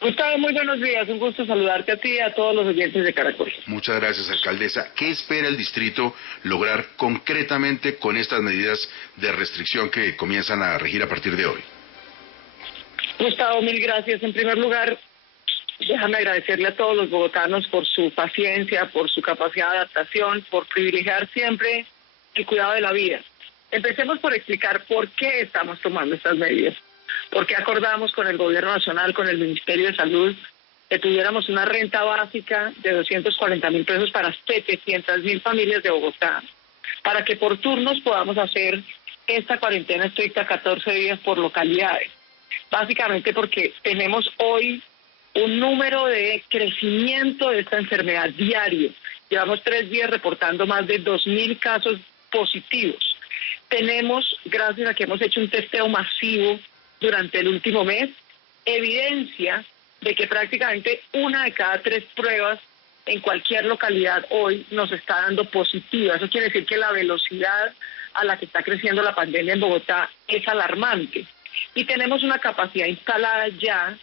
Gustavo, muy buenos días. Un gusto saludarte a ti y a todos los oyentes de Caracol. Muchas gracias, alcaldesa. ¿Qué espera el distrito lograr concretamente con estas medidas de restricción que comienzan a regir a partir de hoy? Gustavo, mil gracias. En primer lugar, déjame agradecerle a todos los bogotanos por su paciencia, por su capacidad de adaptación, por privilegiar siempre el cuidado de la vida. Empecemos por explicar por qué estamos tomando estas medidas. ¿Por qué acordamos con el Gobierno Nacional, con el Ministerio de Salud, que tuviéramos una renta básica de 240.000 pesos para 700.000 familias de Bogotá? Para que por turnos podamos hacer esta cuarentena estricta 14 días por localidades. Básicamente porque tenemos hoy un número de crecimiento de esta enfermedad diario. Llevamos 3 días reportando más de 2.000 casos positivos. Tenemos, gracias a que hemos hecho un testeo masivo durante el último mes, evidencia de que prácticamente 1 de cada 3 pruebas en cualquier localidad hoy nos está dando positiva. Eso quiere decir que la velocidad a la que está creciendo la pandemia en Bogotá es alarmante. Y tenemos una capacidad instalada ya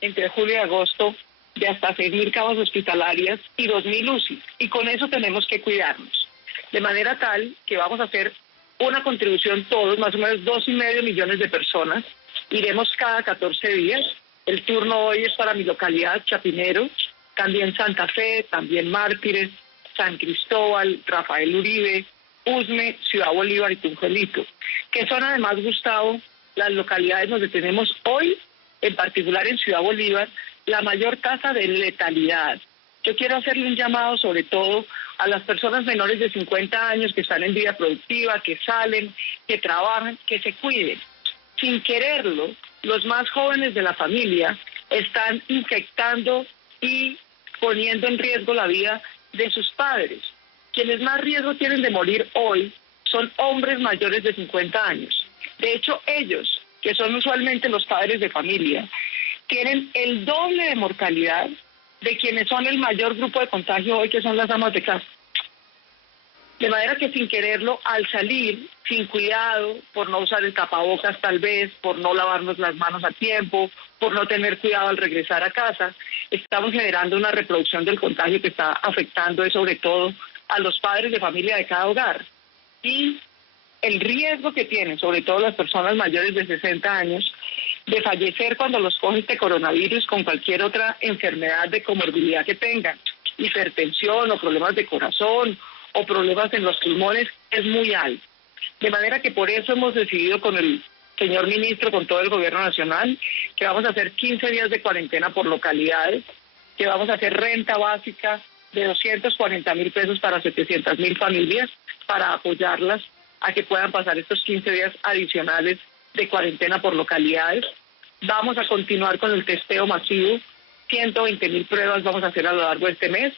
entre julio y agosto de hasta 6.000 camas hospitalarias y 2.000 UCI. Y con eso tenemos que cuidarnos. De manera tal que vamos a hacer una contribución todos, más o menos 2,5 millones de personas. Iremos cada 14 días. El turno hoy es para mi localidad, Chapinero, también Santa Fe, también Mártires, San Cristóbal, Rafael Uribe, Usme, Ciudad Bolívar y Tunjuelito, que son además, Gustavo, las localidades donde tenemos hoy, en particular en Ciudad Bolívar, la mayor tasa de letalidad. Yo quiero hacerle un llamado sobre todo a las personas menores de 50 años que están en vida productiva, que salen, que trabajan, que se cuiden. Sin quererlo, los más jóvenes de la familia están infectando y poniendo en riesgo la vida de sus padres. Quienes más riesgo tienen de morir hoy son hombres mayores de 50 años. De hecho, ellos, que son usualmente los padres de familia, tienen el doble de mortalidad de quienes son el mayor grupo de contagio hoy, que son las amas de casa. De manera que sin quererlo, al salir, sin cuidado, por no usar el tapabocas tal vez, por no lavarnos las manos a tiempo, por no tener cuidado al regresar a casa, estamos generando una reproducción del contagio que está afectando sobre todo a los padres de familia de cada hogar. Y el riesgo que tienen, sobre todo las personas mayores de 60 años, de fallecer cuando los coge este coronavirus con cualquier otra enfermedad de comorbilidad que tengan, hipertensión o problemas de corazón o problemas en los pulmones, es muy alto. De manera que por eso hemos decidido con el señor ministro, con todo el gobierno nacional, que vamos a hacer 15 días de cuarentena por localidades, que vamos a hacer renta básica de 240.000 pesos para 700.000 familias, para apoyarlas a que puedan pasar estos 15 días adicionales de cuarentena por localidades. Vamos a continuar con el testeo masivo, 120.000 pruebas vamos a hacer a lo largo de este mes.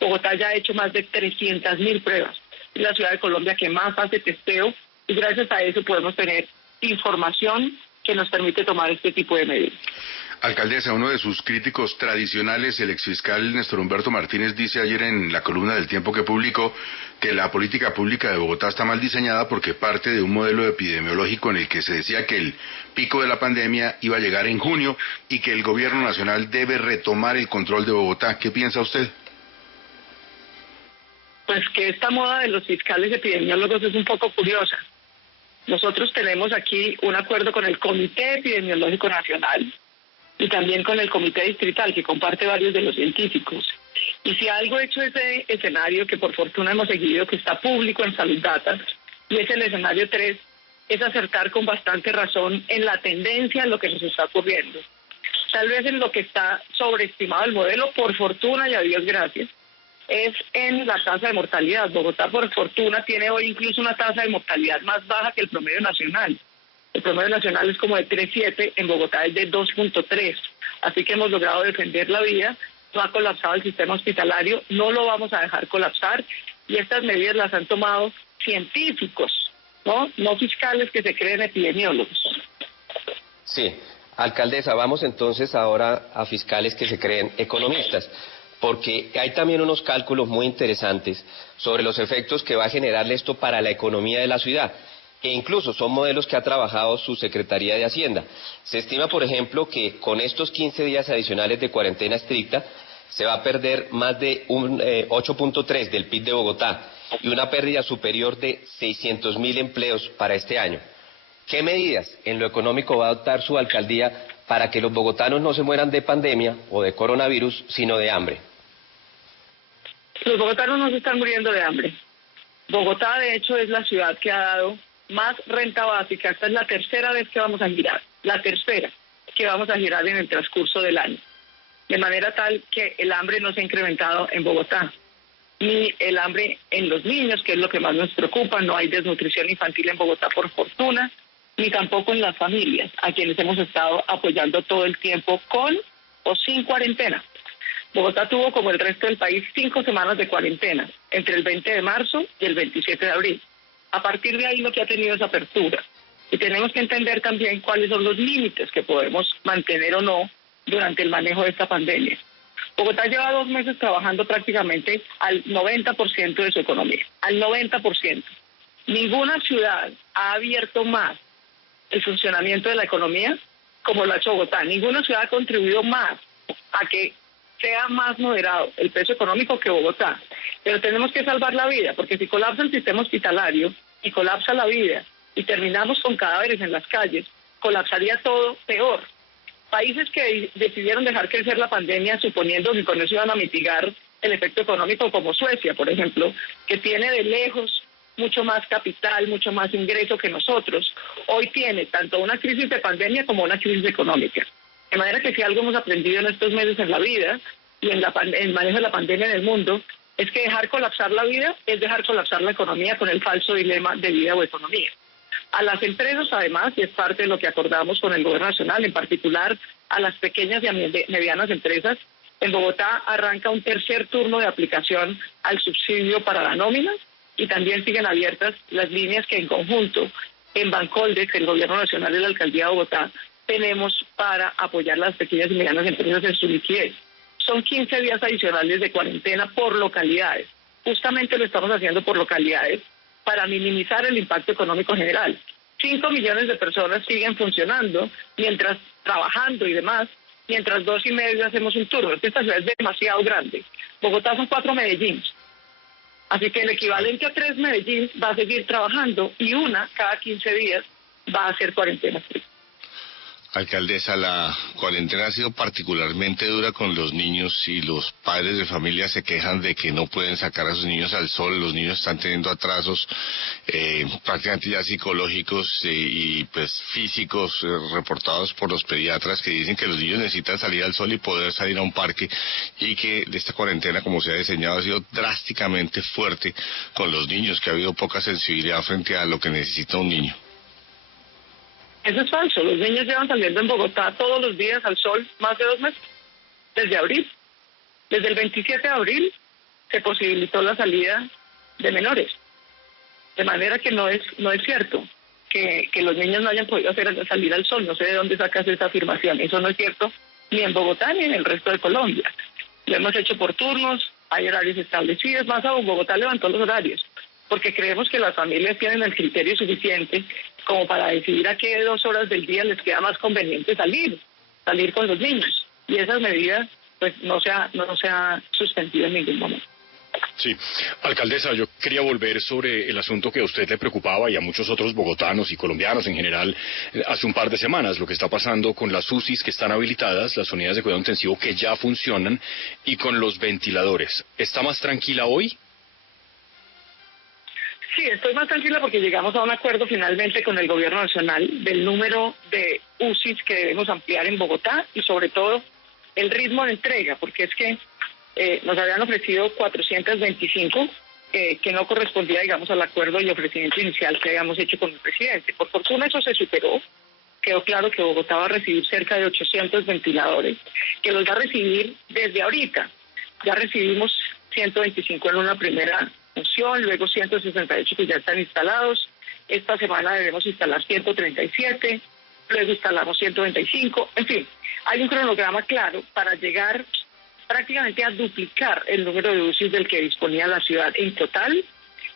Bogotá ya ha hecho más de 300.000 pruebas. Es la ciudad de Colombia que más hace testeo y gracias a eso podemos tener información que nos permite tomar este tipo de medidas. Alcaldesa, uno de sus críticos tradicionales, el exfiscal Néstor Humberto Martínez, dice ayer en la columna del Tiempo que publicó que la política pública de Bogotá está mal diseñada porque parte de un modelo epidemiológico en el que se decía que el pico de la pandemia iba a llegar en junio y que el gobierno nacional debe retomar el control de Bogotá. ¿Qué piensa usted? Pues que esta moda de los fiscales epidemiólogos es un poco curiosa. Nosotros tenemos aquí un acuerdo con el Comité Epidemiológico Nacional y también con el Comité Distrital, que comparte varios de los científicos. Y si algo ha hecho ese escenario, que por fortuna hemos seguido, que está público en Salud Data, y es el escenario 3, es acertar con bastante razón en la tendencia en lo que nos está ocurriendo. Tal vez en lo que está sobreestimado el modelo, por fortuna y a Dios gracias, es en la tasa de mortalidad. Bogotá, por fortuna, tiene hoy incluso una tasa de mortalidad más baja que el promedio nacional. El promedio nacional es como de 3,7, en Bogotá es de 2,3. Así que hemos logrado defender la vida, no ha colapsado el sistema hospitalario, no lo vamos a dejar colapsar, y estas medidas las han tomado científicos, no fiscales que se creen epidemiólogos. Sí, alcaldesa, vamos entonces ahora a fiscales que se creen economistas, porque hay también unos cálculos muy interesantes sobre los efectos que va a generar esto para la economía de la ciudad. e incluso son modelos que ha trabajado su Secretaría de Hacienda. Se estima, por ejemplo, que con estos 15 días adicionales de cuarentena estricta se va a perder más de un 8.3 del PIB de Bogotá y una pérdida superior de 600.000 empleos para este año. ¿Qué medidas en lo económico va a adoptar su alcaldía para que los bogotanos no se mueran de pandemia o de coronavirus, sino de hambre? Los bogotanos no se están muriendo de hambre. Bogotá, de hecho, es la ciudad que ha dado más renta básica. Esta es la tercera vez que vamos a girar, la tercera que vamos a girar en el transcurso del año. De manera tal que el hambre no se ha incrementado en Bogotá, ni el hambre en los niños, que es lo que más nos preocupa. No hay desnutrición infantil en Bogotá, por fortuna, ni tampoco en las familias, a quienes hemos estado apoyando todo el tiempo con o sin cuarentena. Bogotá tuvo, como el resto del país, 5 semanas de cuarentena, entre el 20 de marzo y el 27 de abril. A partir de ahí lo que ha tenido es apertura. Y tenemos que entender también cuáles son los límites que podemos mantener o no durante el manejo de esta pandemia. Bogotá lleva 2 meses trabajando prácticamente al 90% de su economía, al 90%. Ninguna ciudad ha abierto más el funcionamiento de la economía como lo ha hecho Bogotá. Ninguna ciudad ha contribuido más a que sea más moderado el peso económico que Bogotá. Pero tenemos que salvar la vida, porque si colapsa el sistema hospitalario y colapsa la vida y terminamos con cadáveres en las calles, colapsaría todo peor. Países que decidieron dejar crecer la pandemia suponiendo que con eso iban a mitigar el efecto económico, como Suecia, por ejemplo, que tiene de lejos mucho más capital, mucho más ingreso que nosotros, hoy tiene tanto una crisis de pandemia como una crisis económica. De manera que si algo hemos aprendido en estos meses en la vida y en el manejo de la pandemia en el mundo, es que dejar colapsar la vida es dejar colapsar la economía con el falso dilema de vida o economía. A las empresas, además, y es parte de lo que acordamos con el Gobierno Nacional, en particular a las pequeñas y medianas empresas, en Bogotá arranca un tercer turno de aplicación al subsidio para la nómina y también siguen abiertas las líneas que en conjunto en Bancoldex, el Gobierno Nacional y la Alcaldía de Bogotá, tenemos para apoyar las pequeñas y medianas empresas en su liquidez. Son 15 días adicionales de cuarentena por localidades. Justamente lo estamos haciendo por localidades para minimizar el impacto económico general. 5 millones de personas siguen funcionando, mientras trabajando y demás, mientras 2,5 hacemos un turno. Esta ciudad es demasiado grande. Bogotá son 4 Medellín. Así que el equivalente a 3 Medellín va a seguir trabajando y una cada 15 días va a hacer cuarentena. Alcaldesa, la cuarentena ha sido particularmente dura con los niños y los padres de familia se quejan de que no pueden sacar a sus niños al sol. Los niños están teniendo atrasos prácticamente ya psicológicos y pues físicos reportados por los pediatras que dicen que los niños necesitan salir al sol y poder salir a un parque y que esta cuarentena, como se ha diseñado, ha sido drásticamente fuerte con los niños, que ha habido poca sensibilidad frente a lo que necesita un niño. Eso es falso. Los niños llevan saliendo en Bogotá todos los días al sol más de 2 meses, desde abril. Desde el 27 de abril se posibilitó la salida de menores. De manera que no es cierto que los niños no hayan podido salir al sol. No sé de dónde sacas esa afirmación. Eso no es cierto ni en Bogotá ni en el resto de Colombia. Lo hemos hecho por turnos, hay horarios establecidos. Más aún, Bogotá levantó los horarios, porque creemos que las familias tienen el criterio suficiente como para decidir a qué 2 horas del día les queda más conveniente salir con los niños. Y esas medidas pues no se ha suspendido en ningún momento. Sí, alcaldesa, yo quería volver sobre el asunto que a usted le preocupaba y a muchos otros bogotanos y colombianos en general hace un par de semanas, lo que está pasando con las UCIs que están habilitadas, las unidades de cuidado intensivo que ya funcionan y con los ventiladores. ¿Está más tranquila hoy? Sí, estoy más tranquila porque llegamos a un acuerdo finalmente con el Gobierno Nacional del número de UCIs que debemos ampliar en Bogotá y sobre todo el ritmo de entrega, porque es que nos habían ofrecido 425, que no correspondía, digamos, al acuerdo y ofrecimiento inicial que habíamos hecho con el presidente. Por fortuna eso se superó. Quedó claro que Bogotá va a recibir cerca de 800 ventiladores, que los va a recibir desde ahorita. Ya recibimos 125 en una primera función, luego 168 que ya están instalados. Esta semana debemos instalar 137, luego instalamos 125. En fin, hay un cronograma claro para llegar prácticamente a duplicar el número de UCIs del que disponía la ciudad en total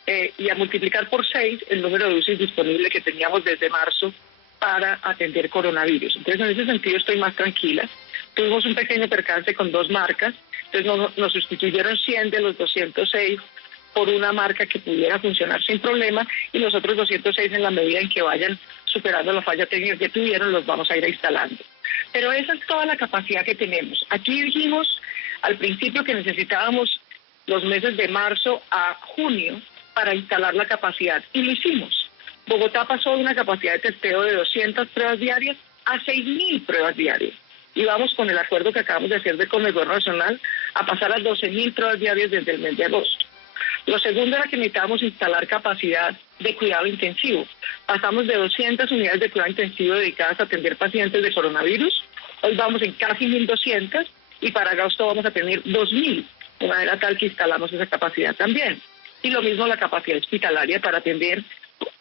y a multiplicar por 6 el número de UCIs disponible que teníamos desde marzo para atender coronavirus. Entonces, en ese sentido estoy más tranquila. Tuvimos un pequeño percance con 2 marcas, entonces nos sustituyeron 100 de los 206 por una marca que pudiera funcionar sin problema, y los otros 206, en la medida en que vayan superando la falla técnica que tuvieron, los vamos a ir instalando. Pero esa es toda la capacidad que tenemos. Aquí dijimos al principio que necesitábamos los meses de marzo a junio para instalar la capacidad, y lo hicimos. Bogotá pasó de una capacidad de testeo de 200 pruebas diarias a 6.000 pruebas diarias. Y vamos, con el acuerdo que acabamos de hacer con el Gobierno Nacional, a pasar a 12.000 pruebas diarias desde el mes de agosto. Lo segundo era que necesitábamos instalar capacidad de cuidado intensivo. Pasamos de 200 unidades de cuidado intensivo dedicadas a atender pacientes de coronavirus. Hoy vamos en casi 1.200 y para agosto vamos a tener 2.000, de manera tal que instalamos esa capacidad también. Y lo mismo la capacidad hospitalaria para atender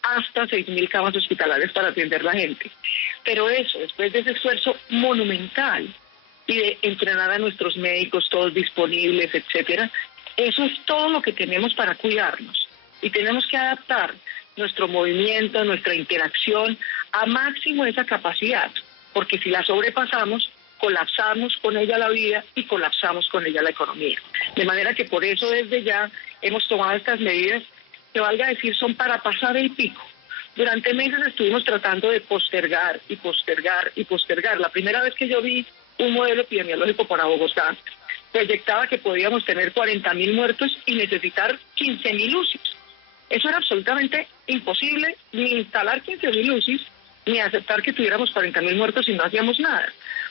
hasta 6.000 camas hospitalarias para atender la gente. Pero eso, después de ese esfuerzo monumental y de entrenar a nuestros médicos, todos disponibles, etcétera, eso es todo lo que tenemos para cuidarnos. Y tenemos que adaptar nuestro movimiento, nuestra interacción a máximo esa capacidad, porque si la sobrepasamos, colapsamos con ella la vida y colapsamos con ella la economía. De manera que por eso desde ya hemos tomado estas medidas que, valga decir, son para pasar el pico. Durante meses estuvimos tratando de postergar y postergar y postergar. La primera vez que yo vi un modelo epidemiológico para Bogotá, proyectaba que podíamos tener 40.000 muertos y necesitar 15.000 UCIs. Eso era absolutamente imposible, ni instalar 15.000 UCIs, ni aceptar que tuviéramos 40.000 muertos y no hacíamos nada.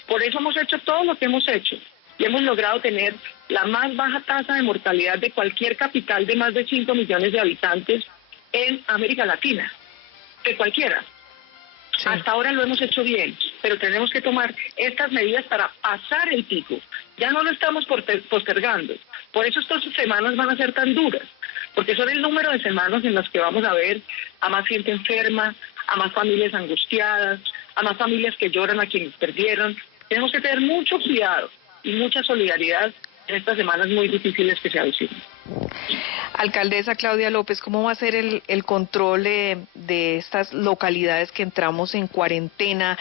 Por eso hemos hecho todo lo que hemos hecho y hemos logrado tener la más baja tasa de mortalidad de cualquier capital de más de 5 millones de habitantes en América Latina, de cualquiera. Sí. Hasta ahora lo hemos hecho bien, pero tenemos que tomar estas medidas para pasar el pico. Ya no lo estamos postergando. Por eso estas semanas van a ser tan duras, porque son el número de semanas en las que vamos a ver a más gente enferma, a más familias angustiadas, a más familias que lloran a quienes perdieron. Tenemos que tener mucho cuidado y mucha solidaridad en estas semanas muy difíciles que se avecinan. Alcaldesa Claudia López, ¿cómo va a ser el control de estas localidades que entramos en cuarentena?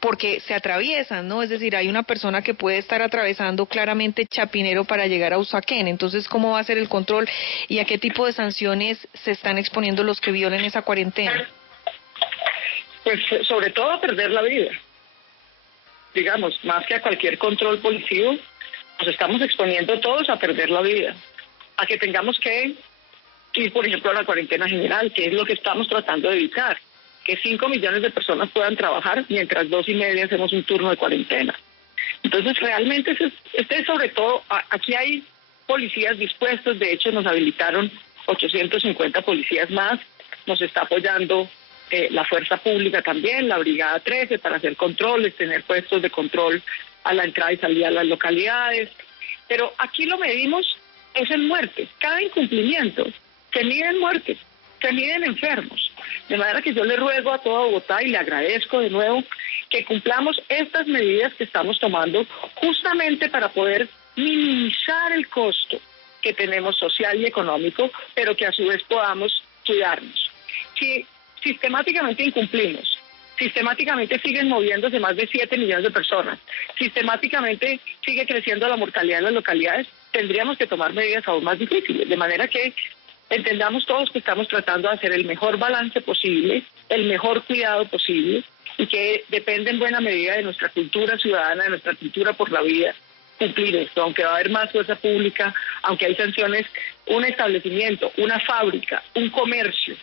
Porque se atraviesan, ¿no? Es decir, hay una persona que puede estar atravesando claramente Chapinero para llegar a Usaquén. Entonces, ¿cómo va a ser el control y a qué tipo de sanciones se están exponiendo los que violen esa cuarentena? Pues sobre todo a perder la vida. Digamos, más que a cualquier control policivo, nos estamos exponiendo todos a perder la vida. A que tengamos que ir, por ejemplo, a la cuarentena general, que es lo que estamos tratando de evitar, que 5 millones de personas puedan trabajar mientras 2,5 hacemos un turno de cuarentena. Entonces, realmente, sobre todo, aquí hay policías dispuestos. De hecho, nos habilitaron 850 policías más, nos está apoyando la fuerza pública también, la Brigada 13, para hacer controles, tener puestos de control a la entrada y salida de las localidades. Pero aquí lo medimos es en muertes. Cada incumplimiento se mide en muertes, se mide en enfermos. De manera que yo le ruego a toda Bogotá y le agradezco de nuevo que cumplamos estas medidas que estamos tomando justamente para poder minimizar el costo que tenemos social y económico, pero que a su vez podamos cuidarnos. Si sistemáticamente incumplimos, sistemáticamente siguen moviéndose más de 7 millones de personas, sistemáticamente sigue creciendo la mortalidad en las localidades, tendríamos que tomar medidas aún más difíciles, de manera que entendamos todos que estamos tratando de hacer el mejor balance posible, el mejor cuidado posible, y que depende en buena medida de nuestra cultura ciudadana, de nuestra cultura por la vida, cumplir esto. Aunque va a haber más fuerza pública, aunque hay sanciones, un establecimiento, una fábrica, un comercio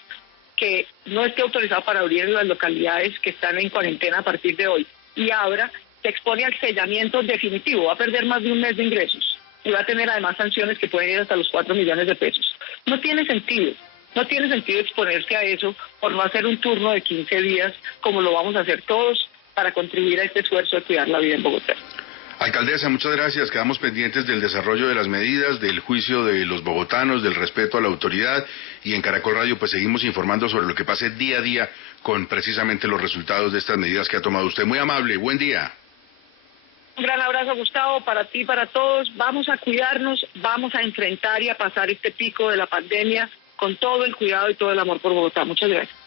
que no esté autorizado para abrir en las localidades que están en cuarentena a partir de hoy y abra, se expone al sellamiento definitivo, va a perder más de un mes de ingresos y va a tener además sanciones que pueden ir hasta los 4 millones de pesos. No tiene sentido exponerse a eso por no hacer un turno de 15 días como lo vamos a hacer todos para contribuir a este esfuerzo de cuidar la vida en Bogotá. Alcaldesa, muchas gracias. Quedamos pendientes del desarrollo de las medidas, del juicio de los bogotanos, del respeto a la autoridad, y en Caracol Radio pues seguimos informando sobre lo que pase día a día con precisamente los resultados de estas medidas que ha tomado usted. Muy amable, buen día. Un gran abrazo, Gustavo, para ti, para todos. Vamos a cuidarnos, vamos a enfrentar y a pasar este pico de la pandemia con todo el cuidado y todo el amor por Bogotá. Muchas gracias.